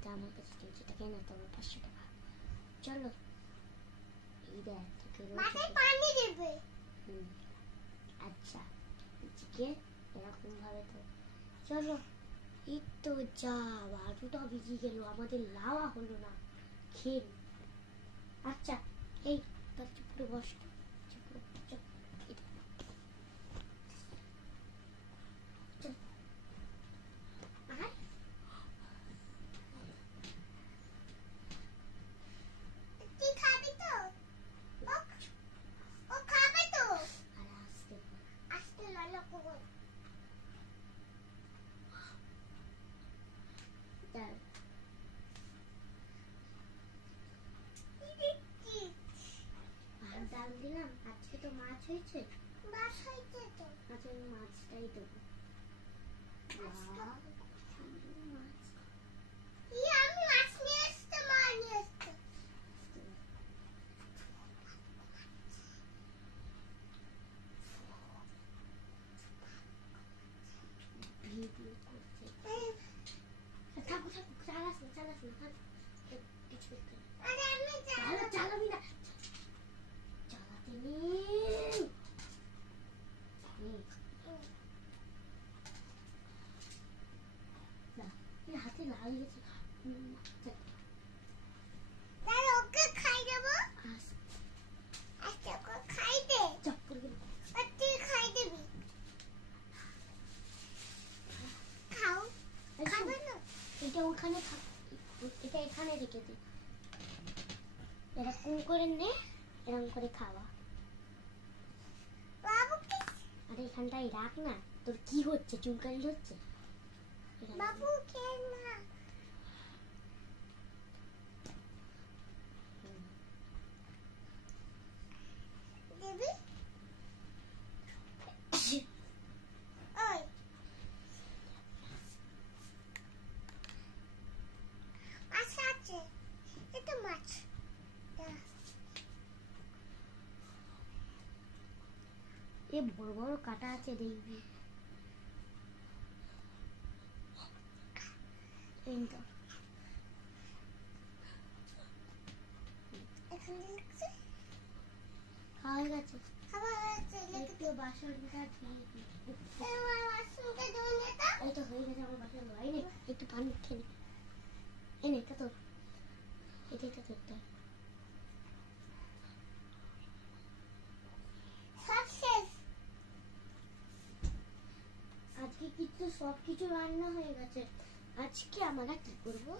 এটা আমার কাছে দিয়েছি, এটা কেন তোমার 500 টাকা। চলো এই দেখ তোকে মাথায় পানি দেবে। আচ্ছা আজকে এরকম ভাবে তো চলো। এই তো যা 12টা বেজে গেল, আমাদের লাওয়া হলো না, খেয়ে। আচ্ছা এই তোর চুপ করে বস, চুপ করে চুপ। ডাল দিলাম, আজকে তো মাছ হয়েছে, মাছ হয়েছে তো আচ্ছা মাছটাই দেবো। ভিডিও করছে, থাকো থাকো, চালাস না চালাস না, কিছু চালাবি না, চালাতে নেই। হাতে লাল গেছে, ওকে খাই দেবো। আচ্ছা ওকে খাই দে, চপ করে তুই খাই দিবি। খাও, খাবে না, এটা ওখানে থাক, এটা এখানে রেখে দে, এরকম করে নে, এরকম করে খাওয়া। আরে এখানটাই রাখ না, তোর কি হচ্ছে, চুলকানি হচ্ছে? বাবু খেয়ে না, দেবি ওই মাছ আছে, এটা মাছ, এ বড় বড় কাটা আছে, দেখবি। হয়ে গেছে, একটু বাসনটা ধুয়ে দিই। এই তো হয়ে গেছে আমার বাসন ধোয়া, এই নে একটু পানি খেয়ে নে, এই নে এটা তোর, এটা ধরতে হয়। আজকে কিন্তু সবকিছু রান্না হয়ে গেছে, আজকে আমরা কি করবো?